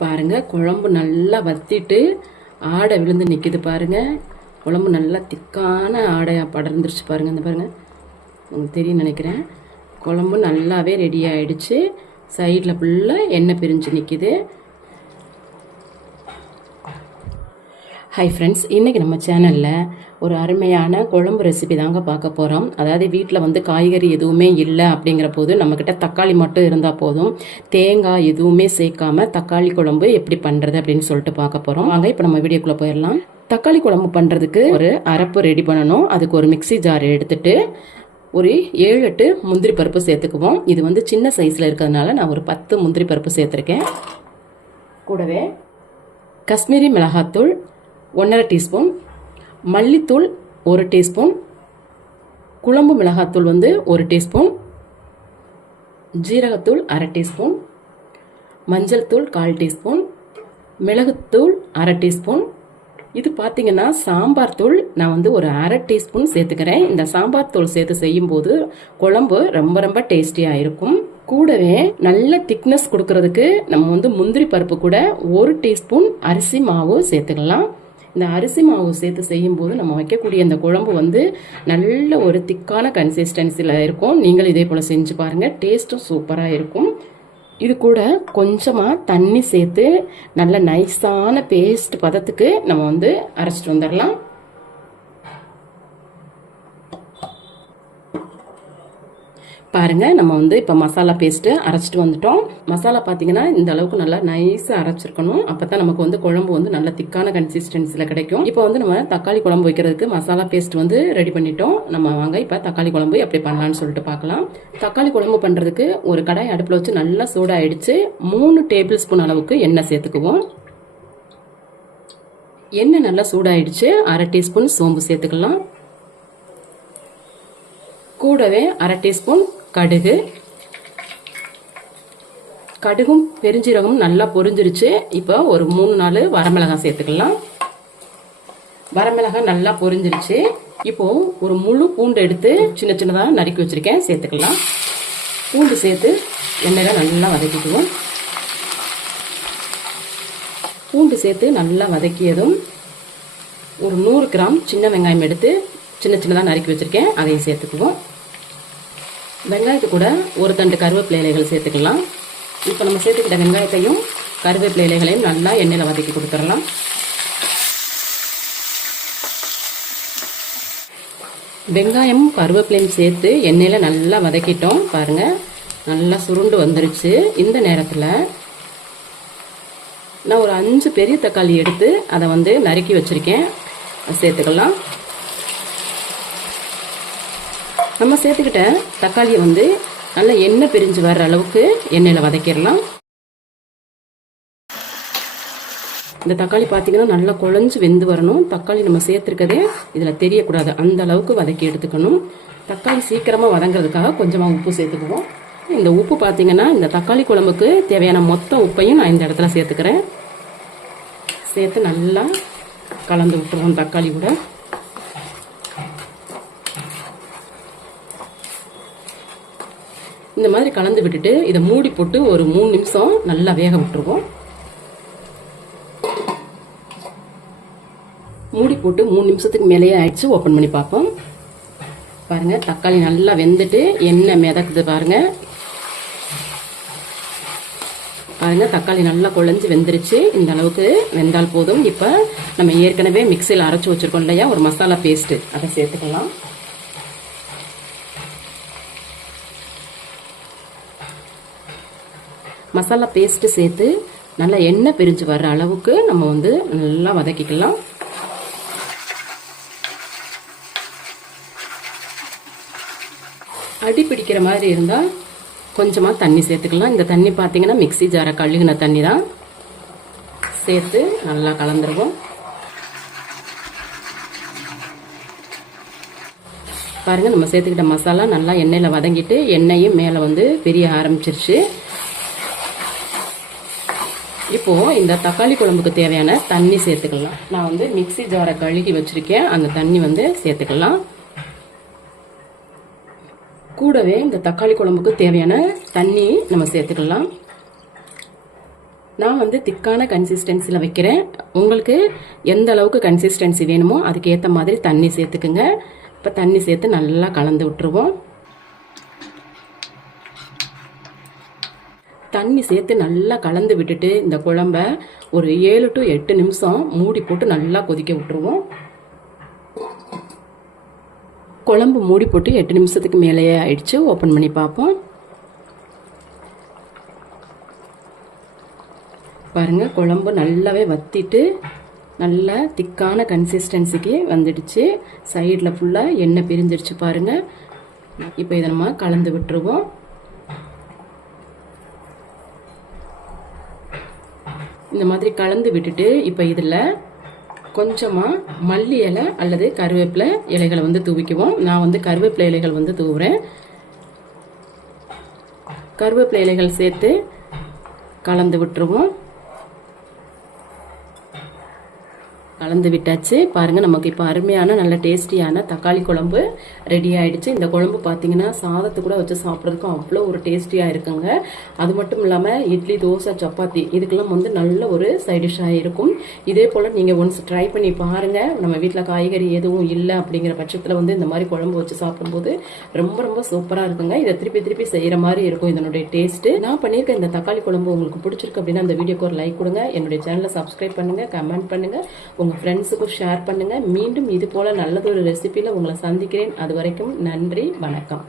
பாருங்க குழம்பு நல்லா வத்திட்டு ஆடை விழுந்து நிற்கிது பாருங்க. குழம்பு நல்லா திக்கான ஆடையாக படர்ந்துருச்சு பாருங்க. இந்த பாருங்க, உங்களுக்கு தெரியும் நினைக்கிறேன். குழம்பு நல்லாவே ரெடி ஆயிடுச்சு. சைடில் ஃபுல்லாக எண்ணெய் பிரிஞ்சு நிற்கிது. ஹாய் ஃப்ரெண்ட்ஸ், இன்றைக்கி நம்ம சேனலில் ஒரு அருமையான குழம்பு ரெசிபி தாங்க பார்க்க போகிறோம். அதாவது வீட்டில் வந்து காய்கறி எதுவுமே இல்லை அப்படிங்கிற போது நம்மக்கிட்ட தக்காளி மட்டும் இருந்தால் போதும். தேங்காய் எதுவுமே சேர்க்காம தக்காளி குழம்பு எப்படி பண்ணுறது அப்படின்னு சொல்லிட்டு பார்க்க போகிறோம். வாங்க இப்போ நம்ம வீடியோக்குள்ளே போயிடலாம். தக்காளி குழம்பு பண்ணுறதுக்கு ஒரு அரைப்பு ரெடி பண்ணணும். அதுக்கு ஒரு மிக்சி ஜார் எடுத்துட்டு ஒரு 7-8 முந்திரி பருப்பு சேர்த்துக்குவோம். இது வந்து சின்ன சைஸில் இருக்கிறதுனால நான் ஒரு 10 முந்திரி பருப்பு சேர்த்துருக்கேன். கூடவே காஷ்மீரி மிளகாத்தூள் 1½ டீஸ்பூன், மல்லித்தூள் 1 டீஸ்பூன், குழம்பு மிளகாத்தூள் வந்து 1 டீஸ்பூன், ஜீரகத்தூள் 1/2 டீஸ்பூன், மஞ்சள் தூள் 1/4 டீஸ்பூன், மிளகுத்தூள் 1/2 டீஸ்பூன். இது பார்த்தீங்கன்னா சாம்பார் தூள் நான் வந்து ஒரு 1/2 டீஸ்பூன் சேர்த்துக்கிறேன். இந்த சாம்பார் தூள் சேர்த்து செய்யும்போது குழம்பு ரொம்ப ரொம்ப டேஸ்டியாக இருக்கும். கூடவே நல்ல திக்னஸ் கொடுக்கறதுக்கு நம்ம வந்து முந்திரி பருப்பு கூட 1 டீஸ்பூன் அரிசி மாவு சேர்த்துக்கலாம். இந்த அரிசி மாவு சேர்த்து செய்யும்போது நம்ம வைக்கக்கூடிய இந்த குழம்பு வந்து நல்ல ஒரு திக்கான கன்சிஸ்டன்சியில் இருக்கும். நீங்கள் இதே போல் செஞ்சு பாருங்கள், டேஸ்ட்டும் சூப்பராக இருக்கும். இது கூட கொஞ்சமாக தண்ணி சேர்த்து நல்ல நைஸான பேஸ்ட் பதத்துக்கு நம்ம வந்து அரைச்சிட்டு வந்துடலாம். பாருங்க, நம்ம வந்து இப்போ மசாலா பேஸ்ட்டு அரைச்சிட்டு வந்துட்டோம். மசாலா பார்த்தீங்கன்னா இந்த அளவுக்கு நல்லா நைஸாக அரைச்சிருக்கணும். அப்போ தான் நமக்கு வந்து குழம்பு வந்து நல்ல திக்கான கன்சிஸ்டன்சியில் கிடைக்கும். இப்போ வந்து நம்ம தக்காளி குழம்பு வைக்கிறதுக்கு மசாலா பேஸ்ட் வந்து ரெடி பண்ணிட்டோம். நம்ம வாங்க இப்போ தக்காளி குழம்பு எப்படி பண்ணலான்னு சொல்லிட்டு பார்க்கலாம். தக்காளி குழம்பு பண்ணுறதுக்கு ஒரு கடாய் அடுப்பில் வச்சு நல்லா சூடாயிடுச்சு. 3 டேபிள் ஸ்பூன் அளவுக்கு எண்ணெய் சேர்த்துக்குவோம். எண்ணெய் நல்லா சூடாயிடுச்சு. 1/2 டீஸ்பூன் சோம்பு சேர்த்துக்கலாம். கூடவே 1/2 டீஸ்பூன் கடுகு. கடுகும் பெருஞ்சீரகமும் நல்லா பொரிஞ்சிருச்சு. இப்போ ஒரு 3-4 வரமிளகாய் சேர்த்துக்கலாம். வரமிளகாய் நல்லா பொரிஞ்சிருச்சு. இப்போ ஒரு முழு பூண்டு எடுத்து சின்ன சின்னதாக நறுக்கி வச்சிருக்கேன், சேர்த்துக்கலாம். பூண்டு சேர்த்து எண்ணெயில நல்லா வதக்கிக்குவோம். பூண்டு சேர்த்து நல்லா வதக்கியதும் ஒரு 100 கிராம் சின்ன வெங்காயம் எடுத்து சின்ன சின்னதாக நறுக்கி வச்சிருக்கேன், அதையும் சேர்த்துக்குவோம். வெங்காயத்து கூட ஒரு தண்டு கருவேப்பிலை இலைகள் சேர்த்துக்கலாம். இப்போ நம்ம சேர்த்துக்கிட்ட வெங்காயத்தையும் கருவேப்பிலை இலைகளையும் நல்லா எண்ணெயில் வதக்கி கொடுத்துடலாம். வெங்காயமும் கருவேப்பிலையும் சேர்த்து எண்ணெயில் நல்லா வதக்கிட்டோம். பாருங்கள், நல்லா சுருண்டு வந்துருச்சு. இந்த நேரத்தில் நான் ஒரு 5 பெரிய தக்காளி எடுத்து அதை வந்து நறுக்கி வச்சுருக்கேன், சேர்த்துக்கலாம். நம்ம சேர்த்துக்கிட்ட தக்காளியை வந்து நல்லா எண்ணெய் பிரிஞ்சு வர்ற அளவுக்கு எண்ணெயில் வதக்கிடலாம். இந்த தக்காளி பார்த்தீங்கன்னா நல்லா குழஞ்சு வெந்து வரணும். தக்காளி நம்ம சேர்த்துருக்கதே இதில் தெரியக்கூடாது, அந்த அளவுக்கு வதக்கி எடுத்துக்கணும். தக்காளி சீக்கிரமாக வதங்கிறதுக்காக கொஞ்சமாக உப்பு சேர்த்துக்குவோம். இந்த உப்பு பார்த்தீங்கன்னா இந்த தக்காளி குழம்புக்கு தேவையான மொத்த உப்பையும் நான் இந்த இடத்துல சேர்த்துக்கிறேன். சேர்த்து நல்லா கலந்து விட்டுருவோம் தக்காளி கூட. இந்த மாதிரி கலந்து விட்டுட்டு இதை மூடி போட்டு ஒரு 3 நிமிஷம் நல்லா வேக விட்டுருவோம். மூடி போட்டு 3 நிமிஷத்துக்கு மேலேயே ஆயிடுச்சு. ஓப்பன் பண்ணி பார்ப்போம். பாருங்க, தக்காளி நல்லா வெந்துட்டு எண்ணெய் மிதக்குது பாருங்க. பாருங்க, தக்காளி நல்லா குழஞ்சு வெந்துருச்சு. இந்த அளவுக்கு வெந்தால் போதும். இப்போ நம்ம ஏற்கனவே மிக்சியில் அரைச்சி வச்சிருக்கோம் இல்லையா ஒரு மசாலா பேஸ்ட், அதை சேர்த்துக்கலாம். மசாலா பேஸ்ட்டு சேர்த்து நல்லா எண்ணெய் பிரிஞ்சு வர்ற அளவுக்கு நம்ம வந்து நல்லா வதக்கிக்கலாம். அடி பிடிக்கிற மாதிரி இருந்தால் கொஞ்சமாக தண்ணி சேர்த்துக்கலாம். இந்த தண்ணி பார்த்தீங்கன்னா மிக்சி ஜாரை கழுகுன தண்ணி தான். சேர்த்து நல்லா கலந்துருவோம். பாருங்கள், நம்ம சேர்த்துக்கிட்ட மசாலா நல்லா எண்ணெயில் வதங்கிட்டு எண்ணெயும் மேலே வந்து பெரிய ஆரம்பிச்சிருச்சு. இப்போ இந்த தக்காளி குழம்புக்கு தேவையான தண்ணி சேர்த்துக்கலாம். நான் வந்து மிக்சி ஜாரை கழுகி வச்சிருக்கேன், அந்த தண்ணி வந்து சேர்த்துக்கலாம். கூடவே இந்த தக்காளி குழம்புக்கு தேவையான தண்ணி நம்ம சேர்த்துக்கலாம். நான் வந்து திக்கான கன்சிஸ்டன்சியில் வைக்கிறேன். உங்களுக்கு எந்த அளவுக்கு கன்சிஸ்டன்சி வேணுமோ அதுக்கேற்ற மாதிரி தண்ணி சேர்த்துக்குங்க. இப்போ தண்ணி சேர்த்து நல்லா கலந்து விட்டுருவோம். தண்ணி சேர்த்து நல்லா கலந்து விட்டுட்டு இந்த குழம்ப ஒரு 7 to 8 நிமிஷம் மூடி போட்டு நல்லா கொதிக்க விட்டுருவோம். குழம்பு மூடி போட்டு 8 நிமிஷத்துக்கு மேலேயே ஆயிடுச்சு. ஓப்பன் பண்ணி பார்ப்போம். பாருங்க, குழம்பு நல்லாவே வத்திட்டு நல்லா திக்கான கன்சிஸ்டன்சிக்கு வந்துடுச்சு. சைடில் ஃபுல்லாக எண்ணெய் பிரிஞ்சிடுச்சு பாருங்க. இப்போ இதை நம்ம கலந்து விட்டுருவோம். இந்த மாதிரி கலந்து விட்டுட்டு இப்போ இதில் கொஞ்சமாக மல்லி இலை அல்லது கருவேப்பிலை இலைகளை வந்து தூவிக்குவோம். நான் வந்து கருவேப்பிலை இலைகள் வந்து தூவுறேன். கருவேப்பிலை இலைகள் சேர்த்து கலந்து விட்டுருவோம். கலந்து விட்டாச்சு. பாருங்கள், நமக்கு இப்போ அருமையான நல்ல டேஸ்டியான தக்காளி குழம்பு ரெடி ஆகிடுச்சு. இந்த குழம்பு பார்த்தீங்கன்னா சாதத்து கூட வச்சு சாப்பிட்றதுக்கும் அவ்வளோ ஒரு டேஸ்டியாக இருக்குங்க. அது மட்டும் இல்லாமல் இட்லி, தோசை, சப்பாத்தி இதுக்கெல்லாம் வந்து நல்ல ஒரு சைட் டிஷ்ஷாக இருக்கும். இதே போல் நீங்கள் ஒன்ஸ் ட்ரை பண்ணி பாருங்கள். நம்ம வீட்டில் காய்கறி எதுவும் இல்லை அப்படிங்கிற பட்சத்தில் வந்து இந்த மாதிரி குழம்பு வச்சு சாப்பிடும்போது ரொம்ப ரொம்ப சூப்பராக இருக்குங்க. இதை திருப்பி திருப்பி செய்கிற மாதிரி இருக்கும் இதனுடைய டேஸ்ட்டு. நான் பண்ணியிருக்க இந்த தக்காளி குழம்பு உங்களுக்கு பிடிச்சிருக்கு அப்படின்னா அந்த வீடியோக்கு ஒரு லைக் கொடுங்க. என்னுடைய சேனலை சப்ஸ்கிரைப் பண்ணுங்கள், கமெண்ட் பண்ணுங்கள், உங்கள் ஃப்ரெண்ட்ஸுக்கும் ஷேர் பண்ணுங்கள். மீண்டும் இது போல் நல்லதொரு ரெசிபியில் உங்களை சந்திக்கிறேன். அது வரைக்கும் நன்றி, வணக்கம்.